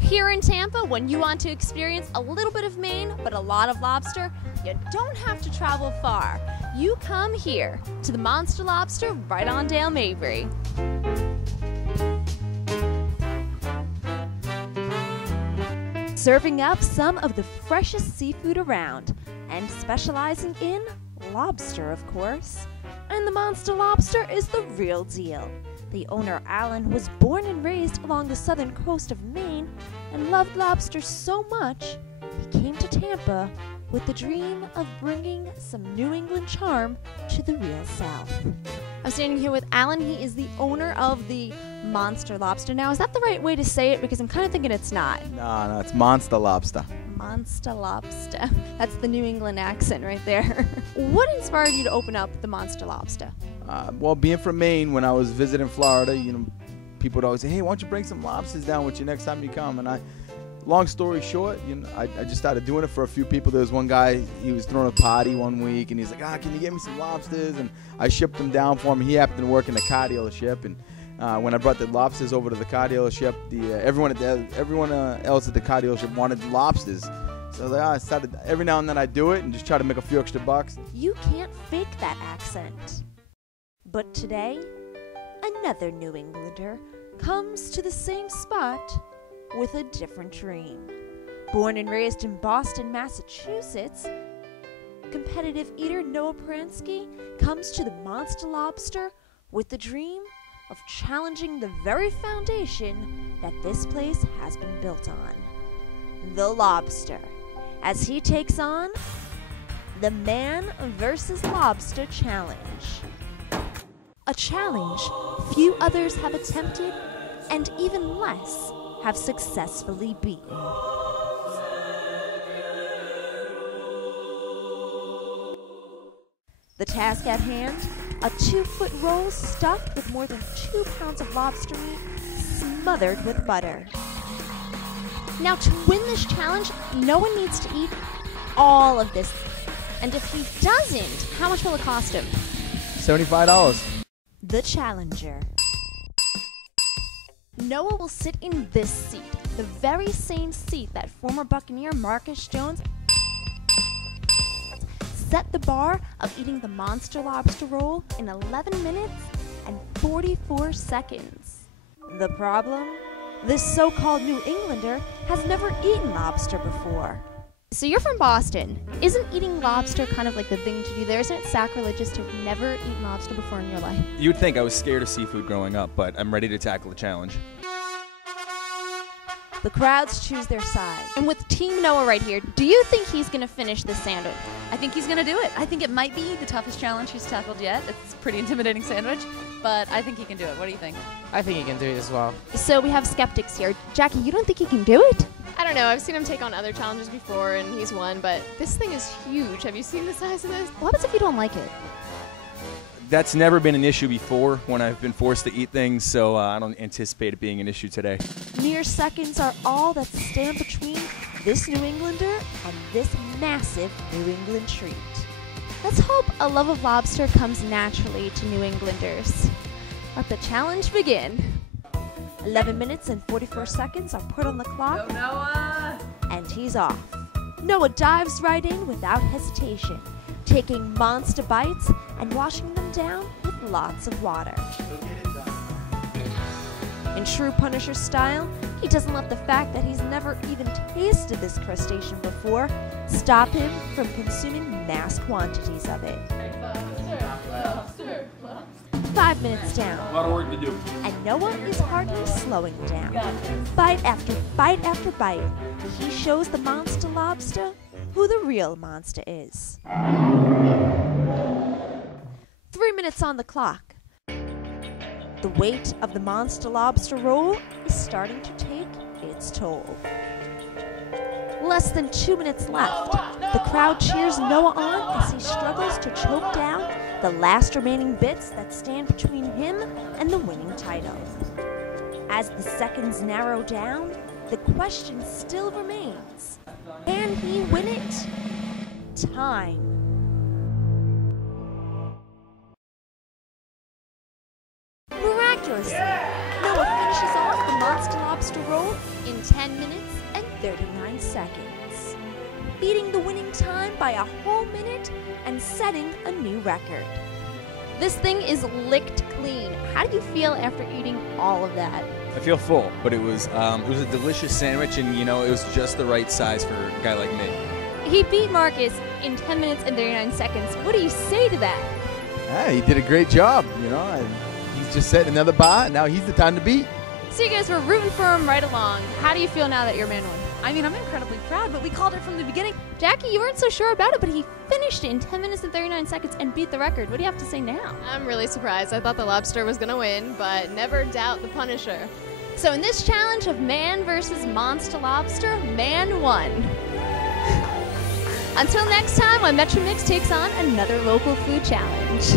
Here in Tampa, when you want to experience a little bit of Maine, but a lot of lobster, you don't have to travel far. You come here to the Monstah Lobster right on Dale Mabry. Serving up some of the freshest seafood around and specializing in lobster, of course. And the Monstah Lobster is the real deal. The owner, Alan, was born and raised along the southern coast of Maine and loved lobster so much, he came to Tampa with the dream of bringing some New England charm to the real South. I'm standing here with Alan. He is the owner of the Monstah Lobster. Now, is that the right way to say it? Because I'm kind of thinking it's not. No, it's Monstah Lobstah. Monstah Lobstah. That's the New England accent right there. What inspired you to open up the Monstah Lobster? Well, being from Maine, when I was visiting Florida, people would always say, "Hey, why don't you bring some lobsters down with you next time you come?" And long story short, I just started doing it for a few people. There was one guy, he was throwing a party one week, and he's like, "Can you get me some lobsters?" And I shipped them down for him. He happened to work in the car dealership, and when I brought the lobsters over to the car dealership, everyone else at the car dealership wanted lobsters. So I started, every now and then I do it and just try to make a few extra bucks. You can't fake that accent. But today, another New Englander comes to the same spot with a different dream. Born and raised in Boston, Massachusetts, competitive eater Noah Pransky comes to the Monstah Lobster with the dream of challenging the very foundation that this place has been built on. The lobster, as he takes on the Man vs. Lobster Challenge. A challenge few others have attempted and even less have successfully beaten. The task at hand, a 2-foot roll stuffed with more than 2 pounds of lobster meat smothered with butter. Now, to win this challenge, no one needs to eat all of this. And if he doesn't, how much will it cost him? $75. The challenger. Noah will sit in this seat, the very same seat that former Buccaneer Marcus Jones set the bar of eating the Monstah Lobster roll in 11 minutes and 44 seconds. The problem? This so-called New Englander has never eaten lobster before. So you're from Boston. Isn't eating lobster kind of like the thing to do there? Isn't it sacrilegious to have never eaten lobster before in your life? You'd think I was scared of seafood growing up, but I'm ready to tackle the challenge. The crowds choose their side. And with Team Noah right here, do you think he's going to finish this sandwich? I think he's going to do it. I think it might be the toughest challenge he's tackled yet. It's a pretty intimidating sandwich, but I think he can do it. What do you think? I think he can do it as well. So we have skeptics here. Jackie, you don't think he can do it? I don't know. I've seen him take on other challenges before, and he's won, but this thing is huge. Have you seen the size of this? What happens if you don't like it? That's never been an issue before when I've been forced to eat things, so I don't anticipate it being an issue today. Mere seconds are all that stand between this New Englander and this massive New England treat. Let's hope a love of lobster comes naturally to New Englanders. Let the challenge begin. 11 minutes and 44 seconds are put on the clock. Go Noah! And he's off. Noah dives right in without hesitation, taking monster bites and washing them down with lots of water. In true Punisher style, he doesn't let the fact that he's never even tasted this crustacean before stop him from consuming mass quantities of it. 5 minutes down. A lot of work to do. And Noah is hardly slowing down. Bite after bite after bite, he shows the Monstah Lobster who the real monster is. 3 minutes on the clock. The weight of the Monstah Lobster roll is starting to take its toll. Less than 2 minutes left. The crowd cheers Noah on as he struggles to choke down the last remaining bits that stand between him and the winning title. As the seconds narrow down, the question still remains. Can he win it? Time. Miraculously, Noah finishes off the Monstah Lobster lobster roll in 10 minutes and 39 seconds, beating the winning time by a whole minute and setting a new record. This thing is licked clean. How do you feel after eating all of that? I feel full, but it was a delicious sandwich, and it was just the right size for a guy like me. He beat Marcus in 10 minutes and 39 seconds. What do you say to that? Yeah, he did a great job. He's just setting another bar. Now he's the time to beat. So you guys were rooting for him right along. How do you feel now that your man won? I mean, I'm incredibly proud, but we called it from the beginning. Jackie, you weren't so sure about it, but he finished it in 10 minutes and 39 seconds and beat the record. What do you have to say now? I'm really surprised. I thought the lobster was going to win, but never doubt the Punisher. So in this challenge of man versus Monstah Lobster, man won. Until next time, when Metro Mix takes on another local food challenge.